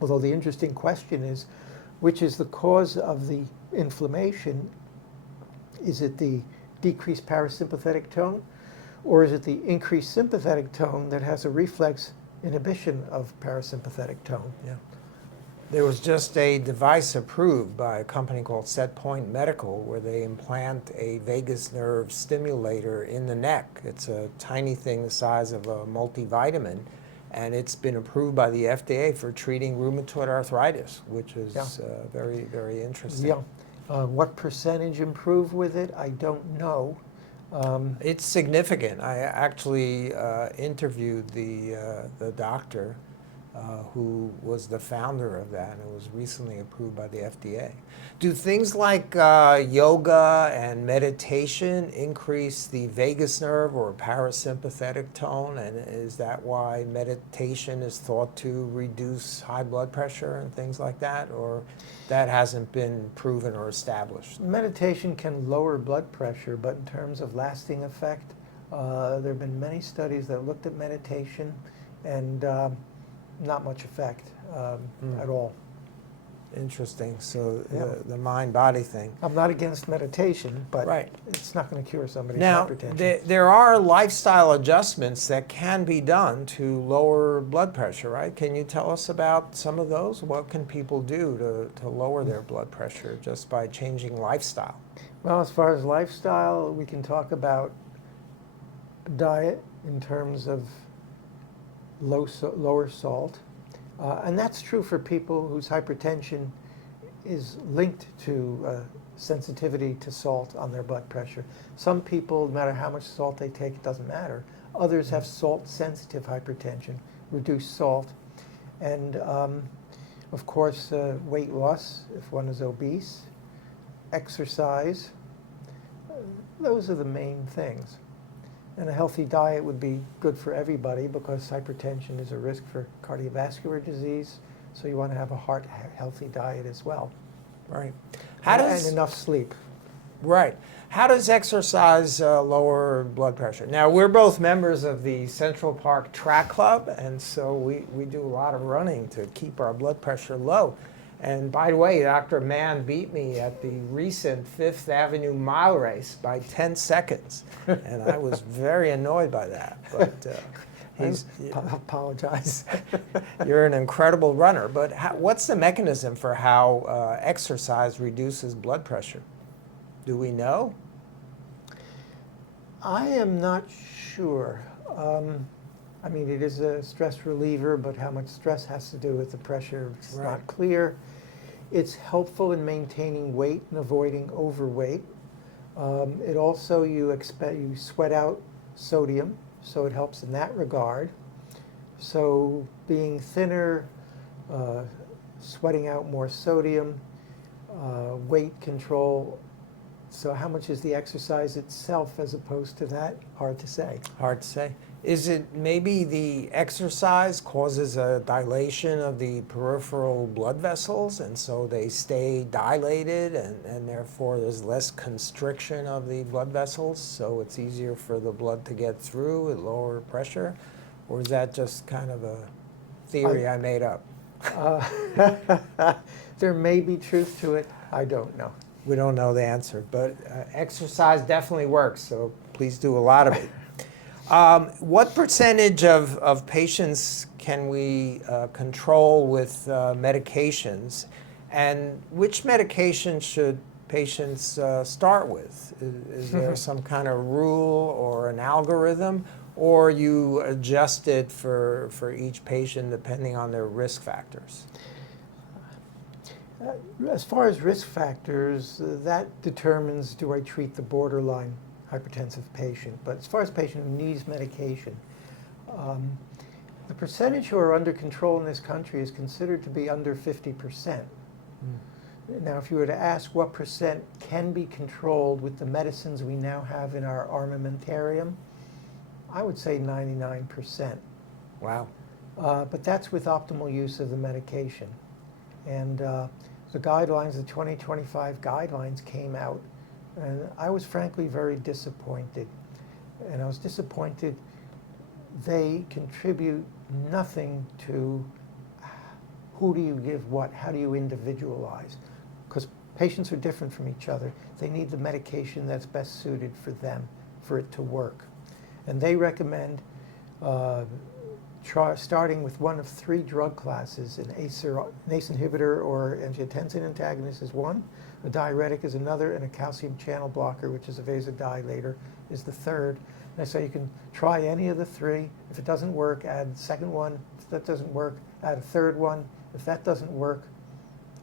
Although the interesting question is, which is the cause of the inflammation? Is it the decreased parasympathetic tone, or is it the increased sympathetic tone that has a reflex inhibition of parasympathetic tone? Yeah. There was just a device approved by a company called SetPoint Medical where they implant a vagus nerve stimulator in the neck. It's a tiny thing the size of a multivitamin, and it's been approved by the FDA for treating rheumatoid arthritis, which is very, very interesting. Yeah. What percentage improve with it? I don't know. It's significant. I actually interviewed the doctor who was the founder of that, and it was recently approved by the FDA. Do things like yoga and meditation increase the vagus nerve or parasympathetic tone, and is that why meditation is thought to reduce high blood pressure and things like that, or that hasn't been proven or established? Meditation can lower blood pressure, but in terms of lasting effect, there have been many studies that looked at meditation and not much effect at all. Interesting. So the mind-body thing. I'm not against meditation, but right. It's not going to cure somebody's now, hypertension. There are lifestyle adjustments that can be done to lower blood pressure, right? Can you tell us about some of those? What can people do to lower their blood pressure just by changing lifestyle? Well, as far as lifestyle, we can talk about diet in terms of lower salt. And that's true for people whose hypertension is linked to sensitivity to salt on their blood pressure. Some people, no matter how much salt they take, it doesn't matter. Others have salt-sensitive hypertension, reduced salt. And of course, weight loss, if one is obese, exercise, those are the main things. And a healthy diet would be good for everybody because hypertension is a risk for cardiovascular disease. So you want to have a healthy diet as well. Right. And enough sleep. Right. How does exercise lower blood pressure? Now, we're both members of the Central Park Track Club, and so we do a lot of running to keep our blood pressure low. And by the way, Dr. Mann beat me at the recent Fifth Avenue mile race by 10 seconds. And I was very annoyed by that. But I apologize. you're an incredible runner. But what's the mechanism for how exercise reduces blood pressure? Do we know? I am not sure. I mean, it is a stress reliever, but how much stress has to do with the pressure, it's not clear. It's helpful in maintaining weight and avoiding overweight. It also, you sweat out sodium, so it helps in that regard. So being thinner, sweating out more sodium, weight control. So how much is the exercise itself as opposed to that? Hard to say. Hard to say. Is it maybe the exercise causes a dilation of the peripheral blood vessels, and so they stay dilated, and therefore there's less constriction of the blood vessels, so it's easier for the blood to get through at lower pressure? Or is that just kind of a theory I made up? There may be truth to it. I don't know. We don't know the answer, but exercise definitely works, so please do a lot of it. What percentage of patients can we control with medications, and which medication should patients start with? Is there some kind of rule or an algorithm, or you adjust it for each patient depending on their risk factors? As far as risk factors, that determines, do I treat the borderline hypertensive patient? But as far as patient who needs medication, the percentage who are under control in this country is considered to be under 50%. Now, if you were to ask what percent can be controlled with the medicines we now have in our armamentarium, I would say 99%. Wow. But that's with optimal use of the medication. And the guidelines, the 2025 guidelines came out, and I was frankly very disappointed. And I was disappointed they contribute nothing to who do you give what, how do you individualize? Because patients are different from each other. They need the medication that's best suited for them, for it to work. And they recommend starting with one of three drug classes. An ACE inhibitor or angiotensin antagonist is one, a diuretic is another, and a calcium channel blocker, which is a vasodilator, is the third. And I say you can try any of the three. If it doesn't work, add the second one. If that doesn't work, add a third one. If that doesn't work,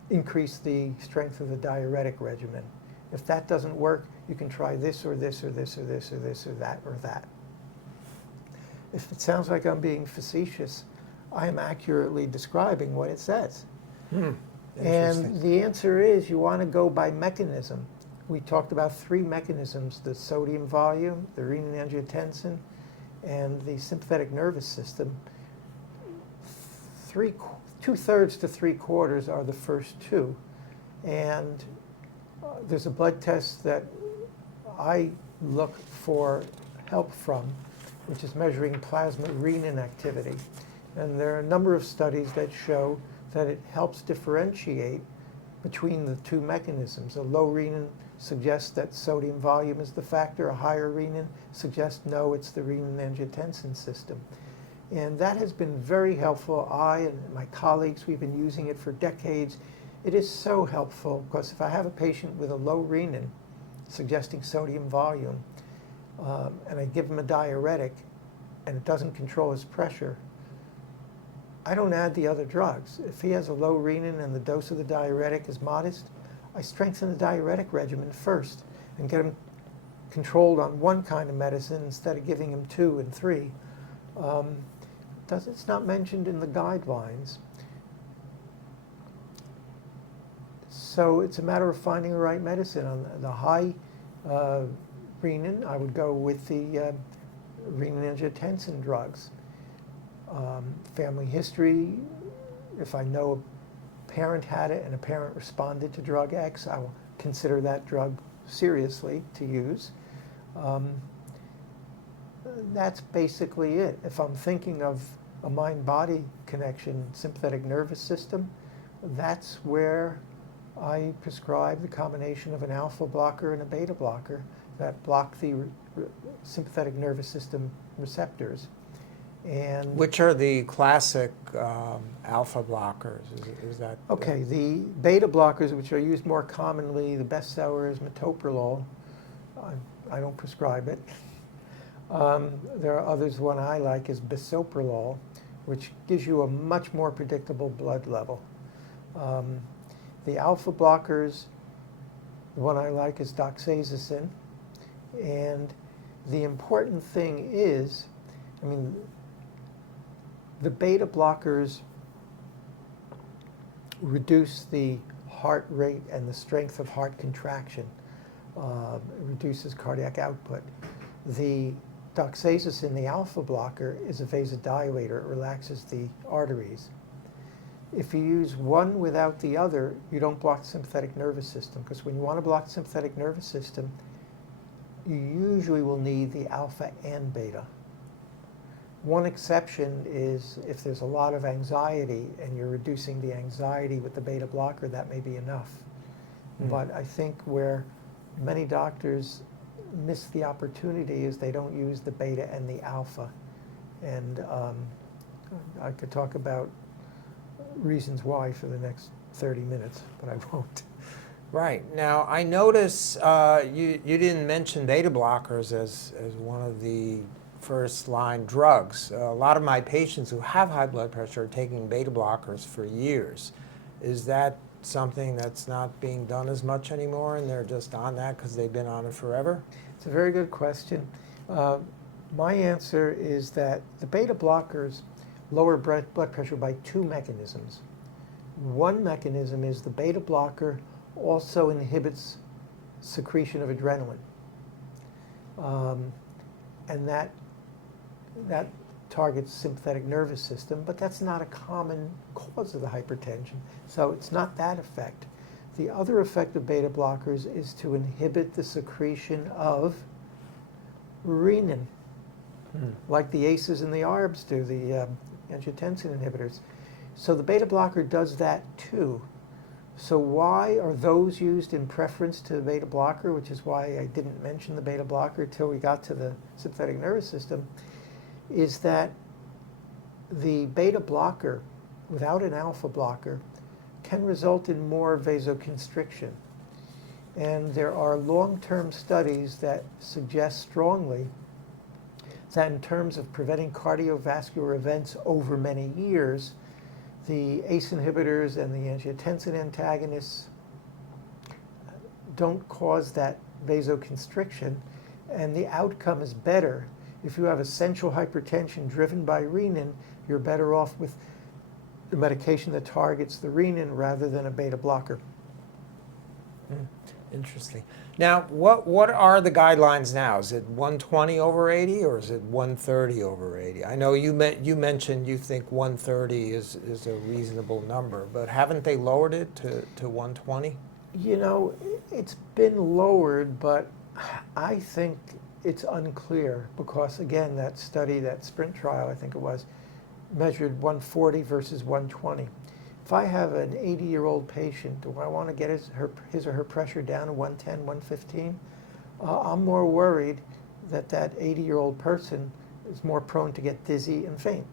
increase the strength of the diuretic regimen. If that doesn't work, you can try this or this or this or this or this or that or that. If it sounds like I'm being facetious, I am accurately describing what it says. And the answer is you want to go by mechanism. We talked about three mechanisms: the sodium volume, the renin-angiotensin, and the sympathetic nervous system. 2/3 to 3/4 are the first two. And there's a blood test that I look for help from, which is measuring plasma renin activity. And there are a number of studies that show that it helps differentiate between the two mechanisms. A low renin suggests that sodium volume is the factor. A higher renin suggests no, it's the renin-angiotensin system. And that has been very helpful. I and my colleagues, we've been using it for decades. It is so helpful because if I have a patient with a low renin suggesting sodium volume, and I give him a diuretic and it doesn't control his pressure, I don't add the other drugs. If he has a low renin and the dose of the diuretic is modest, I strengthen the diuretic regimen first and get him controlled on one kind of medicine instead of giving him 2 and 3. It's not mentioned in the guidelines. So it's a matter of finding the right medicine. On the high renin, I would go with the renin-angiotensin drugs. Family history, if I know a parent had it and a parent responded to drug X, I will consider that drug seriously to use. That's basically it. If I'm thinking of a mind-body connection, sympathetic nervous system, that's where I prescribe the combination of an alpha blocker and a beta blocker that block the sympathetic nervous system receptors. And Which are the classic alpha blockers? Is that okay, the beta blockers, which are used more commonly, the bestseller is metoprolol. I don't prescribe it. There are others. One I like is bisoprolol, which gives you a much more predictable blood level. The alpha blockers, the one I like is doxazosin. And the important thing is, I mean, the beta blockers reduce the heart rate and the strength of heart contraction. It reduces cardiac output. The doxazosin, the alpha blocker, is a vasodilator. It relaxes the arteries. If you use one without the other, you don't block the sympathetic nervous system, because when you want to block the sympathetic nervous system, you usually will need the alpha and beta. One exception is if there's a lot of anxiety and you're reducing the anxiety with the beta blocker, that may be enough. But I think where many doctors miss the opportunity is they don't use the beta and the alpha. And I could talk about reasons why for the next 30 minutes, but I won't. Right. Now, I notice you didn't mention beta blockers as one of the first-line drugs. A lot of my patients who have high blood pressure are taking beta blockers for years. Is that something that's not being done as much anymore, and they're just on that because they've been on it forever? It's a very good question. My answer is that the beta blockers lower blood pressure by two mechanisms. One mechanism is the beta blocker also inhibits secretion of adrenaline. And that targets sympathetic nervous system, but that's not a common cause of the hypertension. So it's not that effect. The other effect of beta blockers is to inhibit the secretion of renin, like the ACEs and the ARBs do, the angiotensin inhibitors. So the beta blocker does that too. So why are those used in preference to the beta blocker, which is why I didn't mention the beta blocker until we got to the sympathetic nervous system, is that the beta blocker, without an alpha blocker, can result in more vasoconstriction. And there are long-term studies that suggest strongly that in terms of preventing cardiovascular events over many years, the ACE inhibitors and the angiotensin antagonists don't cause that vasoconstriction, and the outcome is better. If you have essential hypertension driven by renin, you're better off with the medication that targets the renin rather than a beta blocker. Interesting. Now, what are the guidelines now? Is it 120 over 80 or is it 130 over 80? I know you mentioned you think 130 is a reasonable number, but haven't they lowered it to 120? You know, it's been lowered, but I think it's unclear because, again, that study, that sprint trial, I think it was, measured 140 versus 120. If I have an 80-year-old patient, do I want to get his or her pressure down to 110, 115? I'm more worried that 80-year-old person is more prone to get dizzy and faint.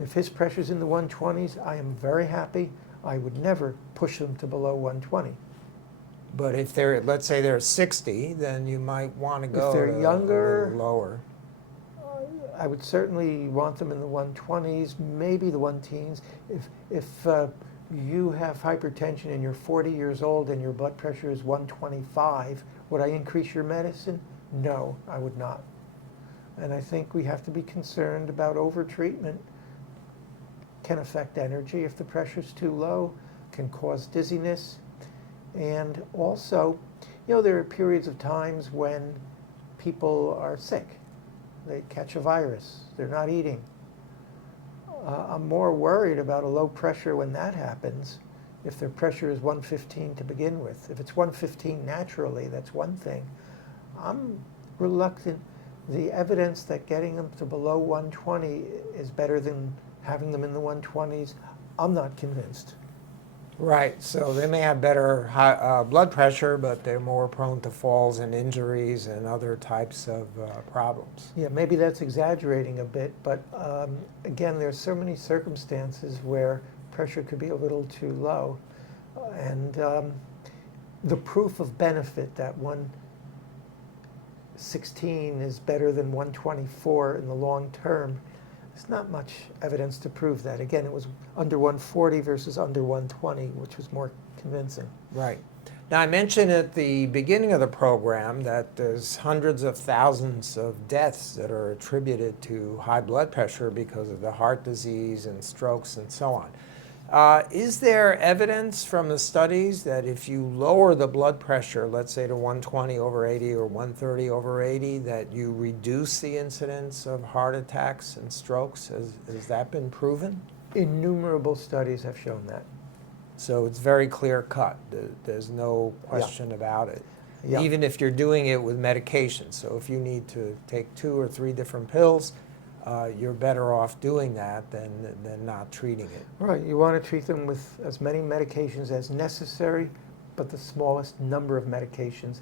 If his pressure's in the 120s, I am very happy. I would never push them to below 120. But if they're, let's say they're 60, then you might want to go If they're younger, a little lower. I would certainly want them in the 120s, maybe the 1-teens. If you have hypertension and you're 40 years old and your blood pressure is 125, would I increase your medicine? No, I would not. And I think we have to be concerned about overtreatment. Can affect energy if the pressure's too low, can cause dizziness. And also, you know, there are periods of times when people are sick. They catch a virus, they're not eating. I'm more worried about a low pressure when that happens, if their pressure is 115 to begin with. If it's 115 naturally, that's one thing. I'm reluctant. The evidence that getting them to below 120 is better than having them in the 120s, I'm not convinced. Right, so they may have better blood pressure, but they're more prone to falls and injuries and other types of problems. Yeah, maybe that's exaggerating a bit, but again, there's so many circumstances where pressure could be a little too low. And the proof of benefit that 116 is better than 124 in the long term, there's not much evidence to prove that. Again, it was under 140 versus under 120, which was more convincing. Right. Now, I mentioned at the beginning of the program that there's hundreds of thousands of deaths that are attributed to high blood pressure because of the heart disease and strokes and so on. Is there evidence from the studies that if you lower the blood pressure, let's say to 120 over 80 or 130 over 80, that you reduce the incidence of heart attacks and strokes? Has that been proven? Innumerable studies have shown that. So it's very clear cut. There's no question about it. Yeah. Even if you're doing it with medication. So if you need to take 2 or 3 different pills, you're better off doing that than not treating it. Right, you want to treat them with as many medications as necessary, but the smallest number of medications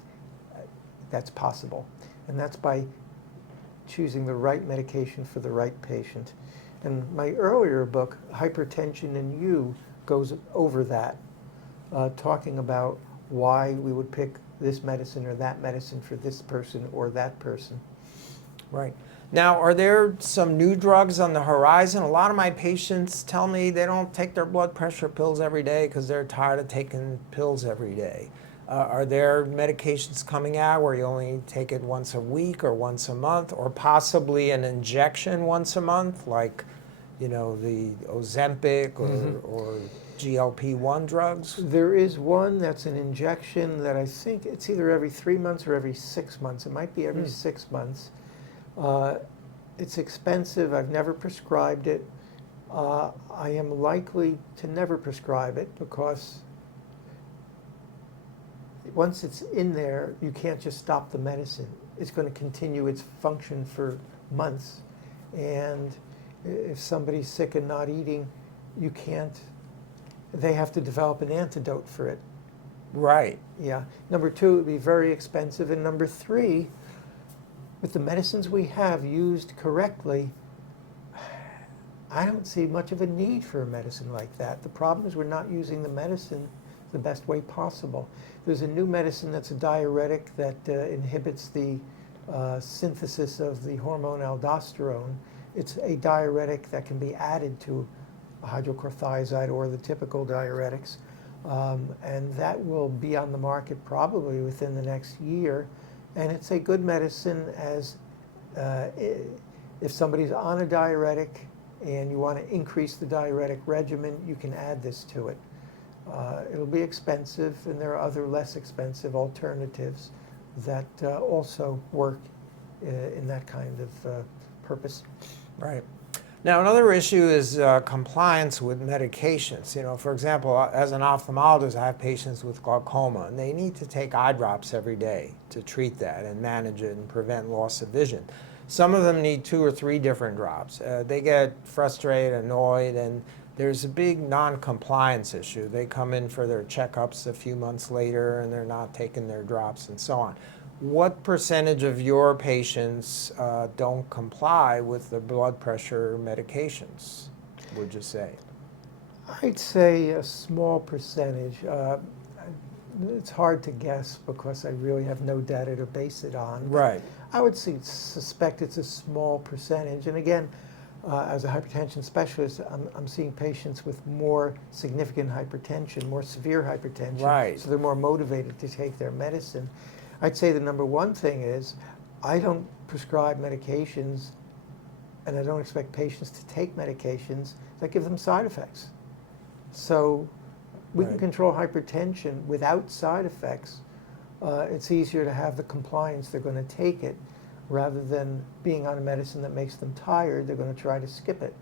that's possible. And that's by choosing the right medication for the right patient. And my earlier book, Hypertension in You, goes over that, talking about why we would pick this medicine or that medicine for this person or that person. Right. Now, are there some new drugs on the horizon? A lot of my patients tell me they don't take their blood pressure pills every day because they're tired of taking pills every day. Are there medications coming out where you only take it once a week or once a month, or possibly an injection once a month, like, you know, the Ozempic or GLP-1 drugs? There is one that's an injection that I think it's either every 3 months or every 6 months. It might be every 6 months. It's expensive. I've never prescribed it. I am likely to never prescribe it because once it's in there, you can't just stop the medicine. It's going to continue its function for months. And if somebody's sick and not eating, you can't, they have to develop an antidote for it. Right. Yeah. Number 2, it would be very expensive. And number 3, with the medicines we have used correctly, I don't see much of a need for a medicine like that. The problem is we're not using the medicine the best way possible. There's a new medicine that's a diuretic that inhibits the synthesis of the hormone aldosterone. It's a diuretic that can be added to a hydrochlorothiazide or the typical diuretics. And that will be on the market probably within the next year. And it's a good medicine as if somebody's on a diuretic and you want to increase the diuretic regimen, you can add this to it. It'll be expensive, and there are other less expensive alternatives that also work in that kind of purpose. Right. Now, another issue is compliance with medications. You know, for example, as an ophthalmologist, I have patients with glaucoma, and they need to take eye drops every day to treat that and manage it and prevent loss of vision. Some of them need 2 or 3 different drops. They get frustrated, annoyed, and there's a big non-compliance issue. They come in for their checkups a few months later, and they're not taking their drops and so on. What percentage of your patients don't comply with the blood pressure medications, would you say? I'd say a small percentage. It's hard to guess because I really have no data to base it on. Right. I would suspect it's a small percentage. And again, as a hypertension specialist, I'm seeing patients with more significant hypertension, more severe hypertension. Right. So they're more motivated to take their medicine. I'd say the number one thing is I don't prescribe medications, and I don't expect patients to take medications that give them side effects. So we can control hypertension without side effects. It's easier to have the compliance. They're going to take it rather than being on a medicine that makes them tired. They're going to try to skip it.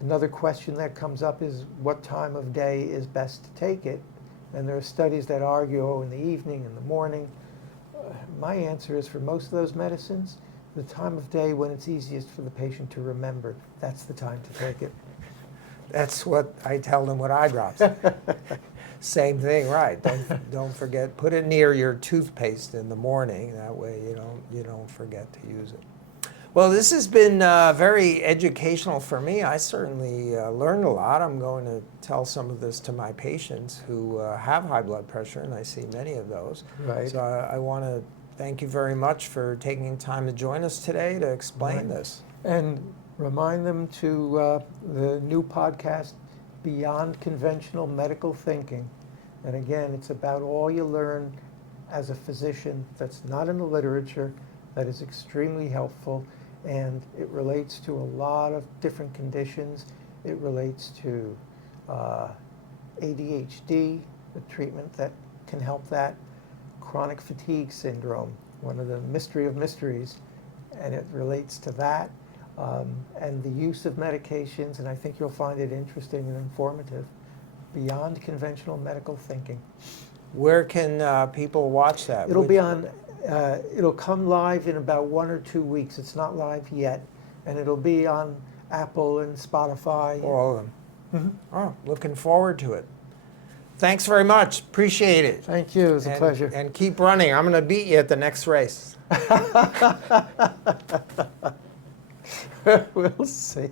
Another question that comes up is what time of day is best to take it? And there are studies that argue, oh, in the evening, in the morning. My answer is for most of those medicines, the time of day when it's easiest for the patient to remember, that's the time to take it. That's what I tell them with eye drops. Same thing, right? Don't forget. Put it near your toothpaste in the morning. That way you don't forget to use it. Well, this has been very educational for me. I certainly learned a lot. I'm going to tell some of this to my patients who have high blood pressure, and I see many of those. Right. So I want to thank you very much for taking time to join us today to explain this. And remind them to the new podcast, Beyond Conventional Medical Thinking. And again, it's about all you learn as a physician that's not in the literature, that is extremely helpful, and it relates to a lot of different conditions. It relates to ADHD, the treatment that can help that, chronic fatigue syndrome, one of the mystery of mysteries, and it relates to that, and the use of medications, and I think you'll find it interesting and informative. Beyond Conventional Medical Thinking. Where can people watch that? It'll be on, it'll come live in about 1 or 2 weeks. It's not live yet, and it'll be on Apple and Spotify. All of them. Mm-hmm. Oh, looking forward to it. Thanks very much. Appreciate it. Thank you. It was a pleasure. And keep running. I'm going to beat you at the next race. We'll see.